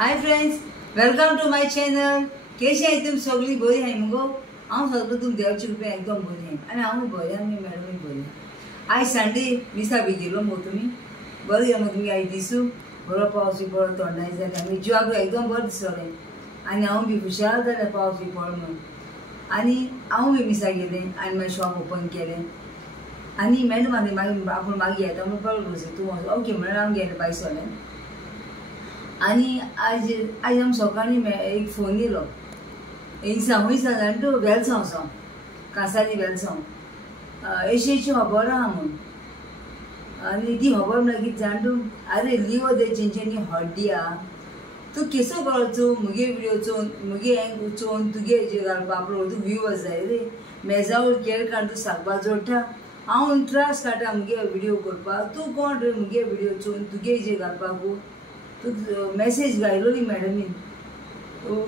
High friends, welcome to my channel. कशी आहे तुम सगळी? बरी आहे मुगो. हांव सगळं तुम देवची कृपा एकदम बरी आहे आणि हांव बरी आनी मॅडमूय बरी. आयज संडे मिसा बी गेलो मगो तुमी बरी मग तुमी आयज दिसू बरो पावस बरो थंडाय जाले आनी जिवाक एकदम बरें दिसलें आनी हांव बी हुशार जालें पावस बी पडलो म्हणून. आनी हांव बी मिसा गेलें आनी मागीर शॉप ओपन केलें आनी मॅडमांनी मागीर आपूण मागीर येता म्हणून कळलो रोजी तूं ओके म्हणून हांव गेलें बायसोलें. आनी आज आम सकाळी एक फोन येयलो हिंगसा हुंयसा जाण तूं वेलसांव सावन कांसारी वेलसांव एशेची खबर आहा म्हूण. आनी ती खबर म्हणल्यार कितें जाण तूं आरे लिओ दे चिंचेनी हड्डी आहा तूं केसो कळचो मुगे विडियो चोवन मुगे हें चोवन तुगे हेजेर घालपा अपलोड तूं व्ह्यूवर्स जाय रे मेजावळ केळ काड तूं साकपा जोडटा हांव इंट्रस्ट काडटा मुगे विडियो करपाक. तूं कोण रे मुगे विडियो चोवन तुगे हेजेर घालपाक तू मेसेज घायलोली मॅडमीन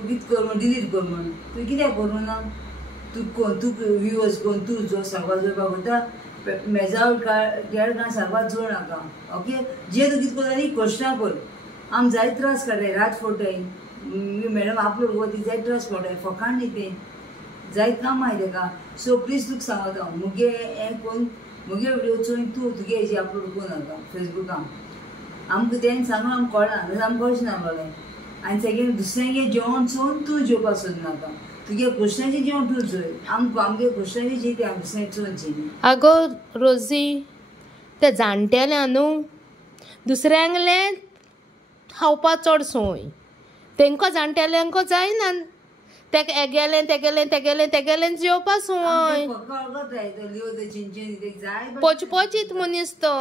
कितें कर म्हण डिलीट कर म्हण. तूं कित्याक करूं ना? तूं कोण तूं व्ह्यूवर्स कोण तूं जो साकपा जोडपाक वता मेजावळ केळ काण साकपा जोड नाका. ओके जे तूं कितें करता ती क्वेश्चनां कर. आम जायत त्रास काडटाय रात फोटाय मॅडम अपलोड करता जायत त्रास पडटाय फकाण न्ही तें जायत काम आहाय तेका. सो प्लीज तुका सांगता हांव मुगे हें कोन्न मुगे विडियो चोवन तूं तुगे हेजेर अपलोड करूं नाका फेसबुकान. आमकां तें सांगून आमकां कळना नाजाल्यार आमकां कळचें नासलोलें. आनी सेकेंड दुसऱ्यांगे जेवण चोवन तूं जेवपाक सोदनाका तुगे क्वेश्चनाचें जेवण तूं चोय आमगे क्वेश्चनाचें जेवता आमी दुसऱ्यांक चोवनची. आगो रोजी ते जाणटेल्या न्हू दुसऱ्यांगलें खावपा चड संवय तेंकां जाणटेल्यांक जायना तेका हेगेलें तेगेलें तेगेलें तेगेलें जेवपा संवय पोचपोचीत मनीस तो.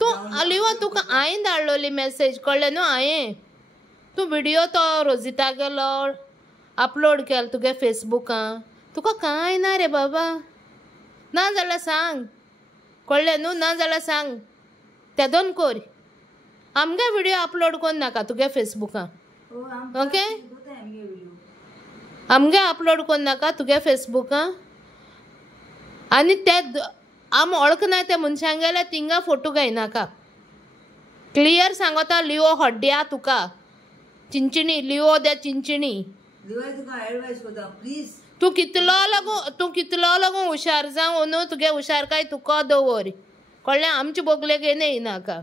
तूं लिवा तुका हांवें धाडलोली मेसेज कळ्ळें न्हू हांवें तूं विडियो तो रोजिता गेलो अपलोड केलो तुगे फेसबुकां तुका कांय ना रे बाबा. ना जाल्यार सांग कळ्ळें न्हू ना जाल्यार सांग ते दोन कर आमगे विडियो अपलोड कोन्न नाका तुगे फेसबुकां. ओके आमगे अपलोड कोन्न नाका तुगे फेसबुकां. आनी ते आम वळखना त्या मनशांगेले तिंगा फोटो घायनाका. क्लियर सांगता लिओ हड्ड्या तुका चिंचिणी लिओ दे चिंचिणी. तूं कितलो लागून हुशार जावं न्हू तुगे हुशारकाय तुका दवर कळ्ळें. आमचे बोगलेक येनाका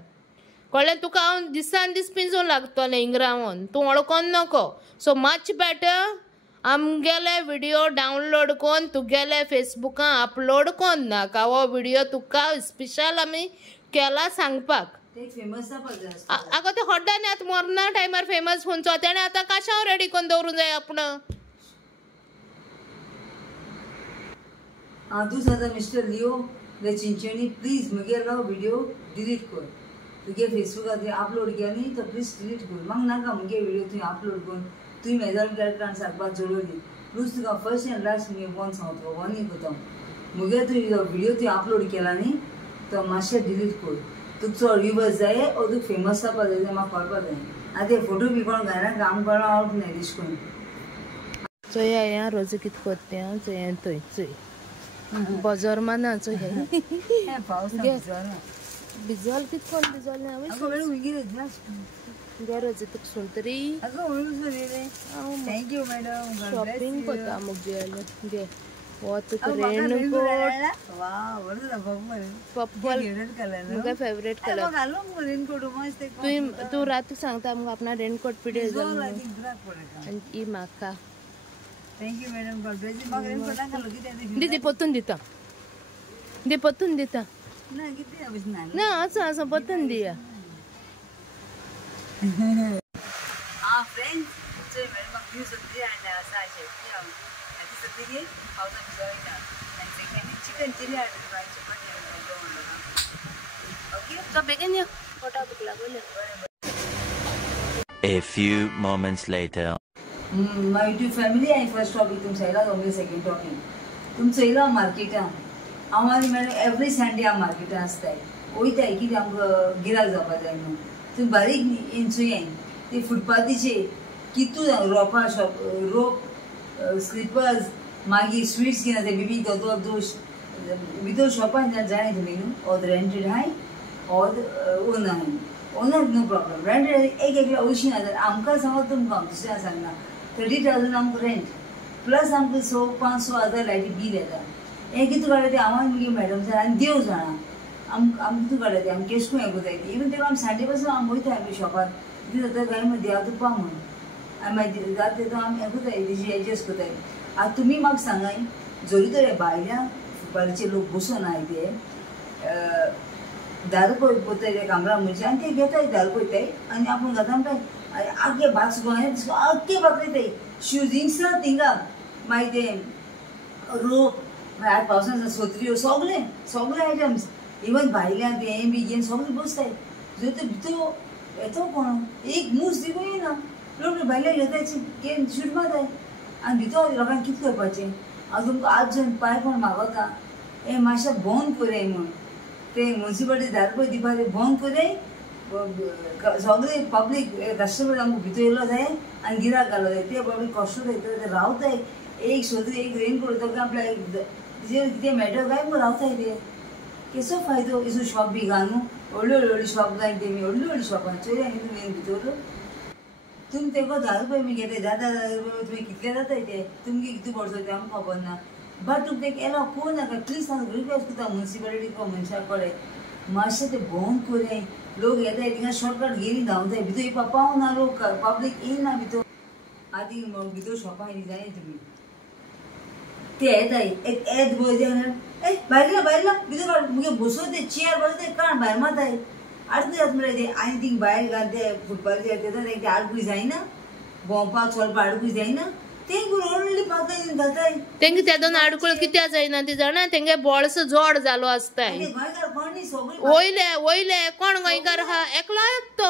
कळ्ळें. तुका हांव दिसान दीस पिंजून लागतलें इंग्रावून तूं वळखोन नको. सो मच बेटर आमगेले विडियो डावनलोड कोन्न तुगेले फेसबुकां अपलोड कोन्न नाका. हो विडियो तुका स्पेशल आमी केला सांगपाक. आगो ते हड्ड्यान आतां मरना टायमार फेमस खंयचो तेणें आतां कशांव रेडी करून दवरूंक जाय आपण. तूं सांगता मिस्टर लिओ द चिंचणी प्लीज मुगेलो विडियो डिलीट कर तुगे फेसबुकार अपलोड केला न्ही तो प्लीज डिलीट कर. म्हाका नाका मुगे विडियो तुवें अपलोड करून तुवें मेजावळ केळ काण साकपाक जोडोली. प्लूज तुका फर्स्ट एंड लास्ट मुगे वन सांगता वनूय कोता मुगे तुवें विडियो तुवें अपलोड केला न्ही तो मातशें डिलीट कर. तुका चड व्ह्यूवर्स जाय ओ तुका फेमस जावपा जाय तें म्हाका कळपा जाय. आतां ते फोटो बी कोण घायना आमकां कळना आवट न्हय दिश करून. चोय हांवें रोजी कितें कोत्तें हांव चोय थंय चोय बजर माना चोय पावस बिजोल कितें कोण बिजोल गे रोजी तुका सुण तरी थँक्यू मॅडम शॉपिंग कोता मुगे गे वो तुका रेनकोट पर्पल मुगे फेवरेट कलर. तूं राती सांगता आमकां आपणा रेनकोट पिडे जाय आनी ही म्हाका thank you madam God bless you. म्हाका रेनकोट नाका कितें दी पोतून दिता दी पोतून दिता ना कितें ना असो असो पोतून दिया. फ्रेंड्स चोय मॅडम म्हाका न्यू सब्जी हाडल्या आसा शेवटी हांव आनी सद्दी गे पावसा भिजोयना आनी सेकेंड चिकन चिली हाडली ओके तो बेगीन यो पोटा भूक लागली. A few moments later. My YouTube family हांवें फर्स्ट टॉपीक तुमचो येयला तो सेकेंड टॉपीक तुमचो येयलो मार्केटान. हांव आनी मॅडम एवरी संडे हांव मार्केटान आसताय वयताय कितें आमकां गिराक जावपा जाय म्हणून. तुमी बारीक इंचुयेन ते फुटपाथीचेर कितू रोपा शॉप रोप स्लिपर्स मागीर स्वीट्स कितें ते बेबी दोश भितर शॉपान जाय तुमी न्हू ऑर रेंटेड हाय ऑर ओन हाय ओनर नो प्रॉब्लम रेंट एक एकल्या 80,000 आमकां सांगत तुमकां दुसऱ्या सांगना 30,000 आमकां रेंट प्लस आमकां 500,000 लायटी बील येता हें कितें काडलें तें हांव मुगे मॅडम सर आनी देव जाणा आम कितें काडलें तें आमी केश करून हें कोताय इवन तेका आमी संडे पासून आमी वयताय आमी शॉपार कितें जाता काय मागीर देवा तुपा म्हणून आनी मागीर जाता तेतून आमी हें कोताय तेजी एडजस्ट कोताय आतां तुमी म्हाका सांगाय जरी तर भायल्या फुटपारीचे लोक बसून आहाय ते 10 रुपया पोताय ते कामरा म्हणजे आनी ते घेताय 10 रुपया ते आनी आपूण घाता म्हणटाय आनी आख्खे बाक्स गोंयांत आख्खे बाकले ते शुजिंग्स थिंगा मागीर ते रोप मागीर पावसान सोत्र्यो सगळे आयटम्स इवन भायल्यान हें बी घेवन सगळे बसताय जर तर भितर येतो कोण एक मूस दिवूं येना लोक भायल्या घेताय घेवन शूट मारताय आनी भितर लोकांक कितें करपाचें हांव तुमकां आज जन पांय पण मागता हें मातशें बंद कोराय म्हूण ते म्युन्सिपालिटी 10 रुपया दिवपा ते बंद कोराय सगळे पब्लीक कस्टमर आमकां भितर येयलो जाय आनी गिराक घालो जाय ते पब्लीक कश्ट करता ते रावताय एक सोदरी एक रेनकोट तो आपल्या तेजेर कितें मेळटा काय म्हूण रावताय ते केसो फायदो इसो शॉप बी घालून व्हडली शॉप घालून तेमी व्हडली शॉपां चोरी आनी तुमी भितर तुमी तेका 10 रुपया बी घेताय 10 रुपया तुमी कितले जाताय ते तुमगे कितें पडचो ते आमकां खबर ना बट तुमी तेका एलाव कोण नाका प्लीज हांव रिक्वेस्ट करता म्युन्सिपालिटी को मनशा कडेन मातशें तें बंद कोराय लोक येताय थिंगा शॉर्टकट घेयन धांवताय भितर येवपा पावना लोक पब्लीक येयना भितर आदी भितर शॉपां येयली जाय तुमी ते येताय एक येत बोल ए भायरला भितर मुगे बसोन ते चेअर बसो ते काण भायर मारताय आडकूय जाता म्हळ्यार ते आनी थिंग भायर घाल ते फुटपारीचे तेका ते आडकूय जायना भोंवपाक चलपाक आडकूय जायना तेंक व्हडली पातळ घालताय तेंगे त्या दोन आडकुळ कित्या जायना ती जाणा तेंगे बोळस जोड जालो आसताय गोंयकार कोणी सगळी वयले कोण गोंयकार हा एकलो येत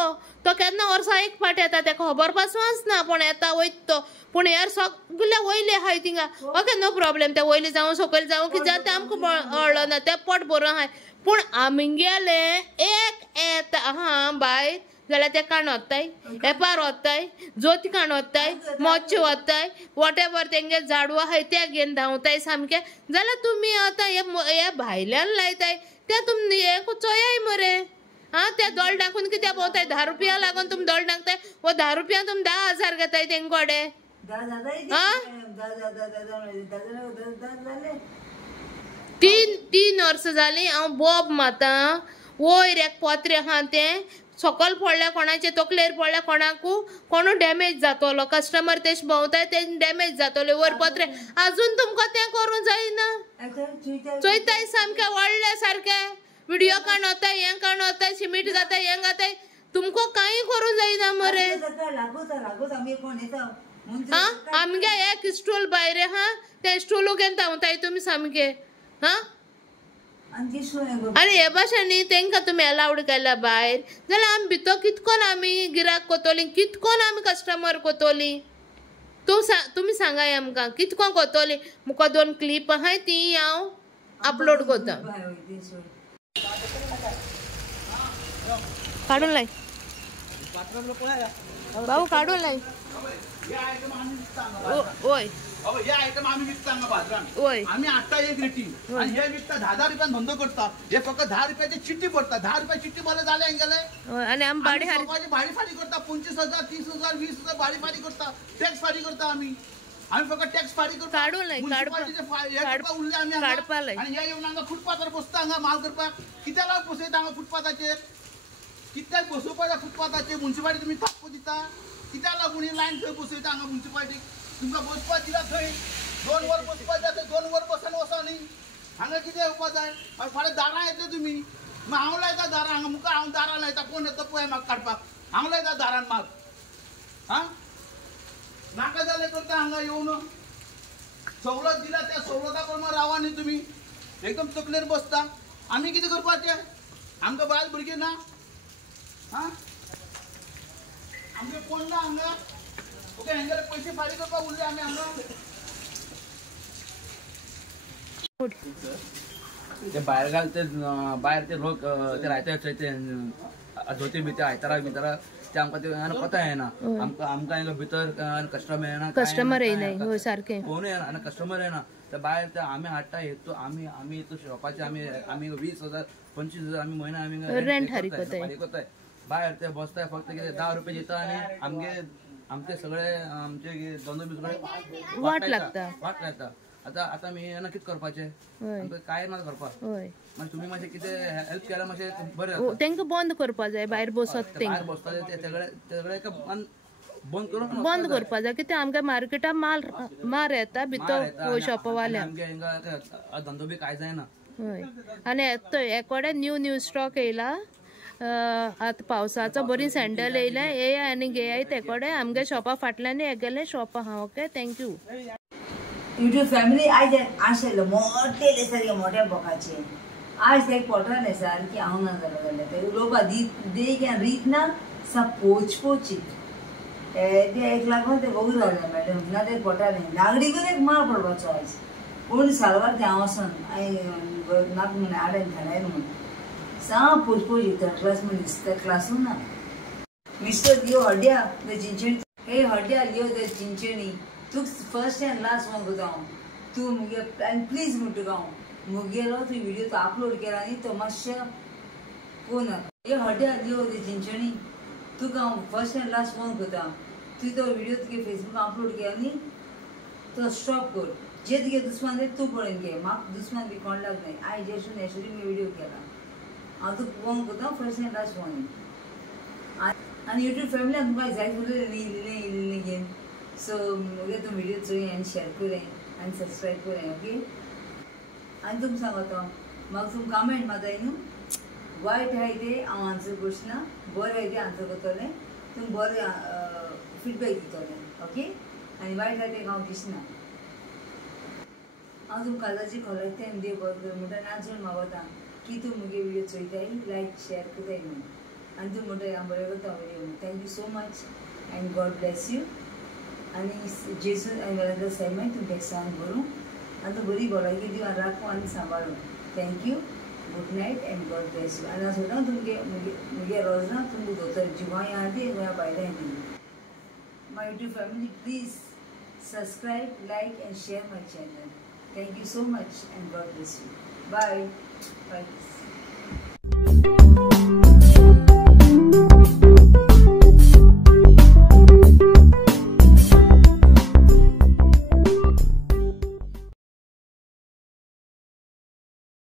तो केन्ना वर्सा एक फाट येता तेका खबर पासून आसना पूण येता वयत तो पूण यार सगळे वयले हाय थिंगा ओके नो प्रॉब्लेम ते वयले जावं सकयल जावं कितें जाता आमकां कळ्ळो ना ते पोट भरून हाय पूण आमगेले एक येता हा बाय जाल्यार ते काण वताय एपार वताय जोती काण वताय मोच्चे वताय वॉट एवर तेंगे झाडू आहाय ते घेवन धांवताय सामके जाल्यार तुमी आतां हे भायल्यान लायताय ते तुमी हे चोयाय मरे हा त्या दोळ नाकून कित्या भोंवताय 10 रुपया लागून तुमी दोळ नाकताय वो 10 रुपया तुमी 10,000 घेताय तेंकोडे तीन वर्सां जालीं हांव बॉब माता वयर एक पोत्रे आहा तें सकल पडल्या कोणाचे तकलेर पडल्या कोणाकू कोणू डॅमेज जातलो कस्टमर तेश भोंवताय ते डॅमेज जातले वयर पत्रे अजून तुमकां तें करूं जायना चोयताय सामके व्हडले सारके व्हिडिओ काण वताय हें काण वताय सिमीट जाताय हें घाताय तुमको कांय करूं जायना मरे हा आमगे एक स्टूल भायर हा ते स्टूल घेवन धांवताय तुमी सामके हा आनी हे भाशेनी तेंकां तुमी अलावड केल्या भायर जाल्यार आमी भितर कितकोन आमी गिराक कोतोली कितकोन आमी कस्टमर कोतोली तुमी सांगाय आमकां कितकोन कोतोली मुको 2 क्लिप आहाय ती हांव अपलोड कोता काढून लाय भाऊ काढून लाय ओय हे आयटम आम्ही विकता बाजारात आम्ही आता एक रेटिंग आणि हे विकता 10,000 रुपयान धंदो करता हे फक्त 10 रुपयाची चिठ्ठी पडता 10 रुपया चिठ्ठी मला झाले गेले आणि आम भाडी भाडी फाडी करता 25,000 30,000 20,000 भाडी फाडी करता टॅक्स फाडी करता आम्ही फक्त टॅक्स फाडी करता काढून लाय उरले आम्ही काढपाले आणि हे येऊन हांगा फुटपाथार बसता हांगा माल करपाक कित्या लाव बसयता हांगा फुटपाथाचेर कित्याक बसोवपाक फुटपाथाचेर म्युन्सिपालिटी तुमी थाप्प दिता कित्या लागून ही लायन थंय बसयता हांगा म्युन्सिपालिटी तुमकां बसपाक दिला थंय 2 वर बसपाक जाता 2 वर बसन वसा न्ही हांगा कितें येवपाक जाय फाल्यां दारां येतले तुमी मागीर हांव लायता दारां हांगा मुखार हांव दारां लायता कोण येता पळय म्हाका काडपाक हांव लायता दारान माग हा नाका जाल्यार करता हांगा येवन सवलत दिला त्या सवलता प्रमाणे रावा न्ही तुमी एकदम तकलेर बसता आमी कितें करपाचें आमकां बायल भुरगीं ना हा आमगे कोण ना हांगा ओके हांगेले पैसे फारीक करपाक उरले आमी हांगा ते भायर घाल ते भायर ते लोक ते रायता ते धोती भितर आयतारा भितर ते आमकां ते कोता येना आमकां हांगा भितर कस्टमर येना कस्टमर येयनाय सारकें कोण येना आनी कस्टमर येना ते भायर ते आमी हाडटा येतो आमी शॉपाचे आमी 20,000 25,000 आमी म्हयना आमी रेंट हारी कोताय भायर ते बसताय फक्त कितें 10 रुपये दिता आनी आमचे सगळे आमचे दोनों बी सगळे वाट लागता. आता मी कितें करपाचें आमकां काय ना करपाक मागीर तुमी मातशें कितें हेल्प केल्यार मातशें बरें जाता. तेंका बंद करपा जाय भायर बसत ते भायर बसता ते सगळे बंद करून बंद करपा जाय कित्याक आमच्या मार्केटान मार येता भितर शॉपवाल्या आमगे हिंगा धंदो बी काय जायना. हय आनी एकोडे न्यू स्टॉक येयला. आतां पावसाचो बरी सँडल येयले येया आनी घेयाय तेकोडे आमगे शॉपा फाटल्यान हेगेले शॉप आहा. Okay thank you. युट्यूब फॅमिली आयज आशिल्लो मोठे सारके मोठ्या बोकाचे आज ते पोटान सारकी हांव ना जालें ते उलोवपा देख रीत ना सा पोचीत एक लागून ते बघू जालें मॅडम ना ते पोटान नागडीकूच एक मार पडपाचो आयज कोण सारवार ते हांव वचोन नाक म्हण आडेन धाडायन म्हण सा पोचीत थर्ड क्लास म्हण दिसता क्लासून ना मिस्टर लियो हड्या ते चिंचणी हे हड्या लियो ते चिंचणी तू फर्स्ट एंड लास्ट वन कोता हांव तू मुगे एंड प्लीज म्हणटा तुका हांव मुगेलो तू व्हिडिओ तो अपलोड केला न्ही तो मातशें कोण हे हड्या लियो ते चिंचणी तुका हांव फर्स्ट एंड लास्ट वन कोता तू तो व्हिडिओ तुगे फेसबुकान अपलोड केला न्ही तो स्टॉप कर जे तुगे दुस्मान ते तू पळोवन घे म्हाका दुस्मान बी कोण लाग नाय I just naturally me video केला हांव तुका वन कोता फर्स्ट एंड लास्ट वन आनी युट्यूब फॅमिली तुमकां जाय इल्लें घेवन सो मुगे तूं व्हिडिओ चोय आनी शेअर करें आनी सबस्क्रायब करें ओके. आनी तुमकां सांगता म्हाका तुम कमेंट माताय न्हू वायट आहाय ते हांव आन्सर करचना बरें आहाय ते आन्सर करतलें तुमी बरें फिडबॅक दितलें ओके. आनी वायट आहाय ते हांव दिसना हांव तुमकां काजाची खोलायतें देव बरें कर म्हणटा आनी आजून मागता की तूं मुगे व्हिडिओ चोयताय लायक शेअर करताय म्हणून आनी तूं म्हणटा हांव बरें करता video thank you so much and God bless you. आनी जेजू आनी सेमेंट तुमकां सांग बरो आनी तूं बरी भलायकी दिव आनी राखो आनी सांबाळो. Thank you good night and God bless you. आनी हांव सोदां तुमगे मुगे रोजां तुमकां दोतोर जिवाय आहा ती गोंया भायल्यान दी. My YouTube family please subscribe like and share my channel. Thank you so much and God bless you. Bye bye.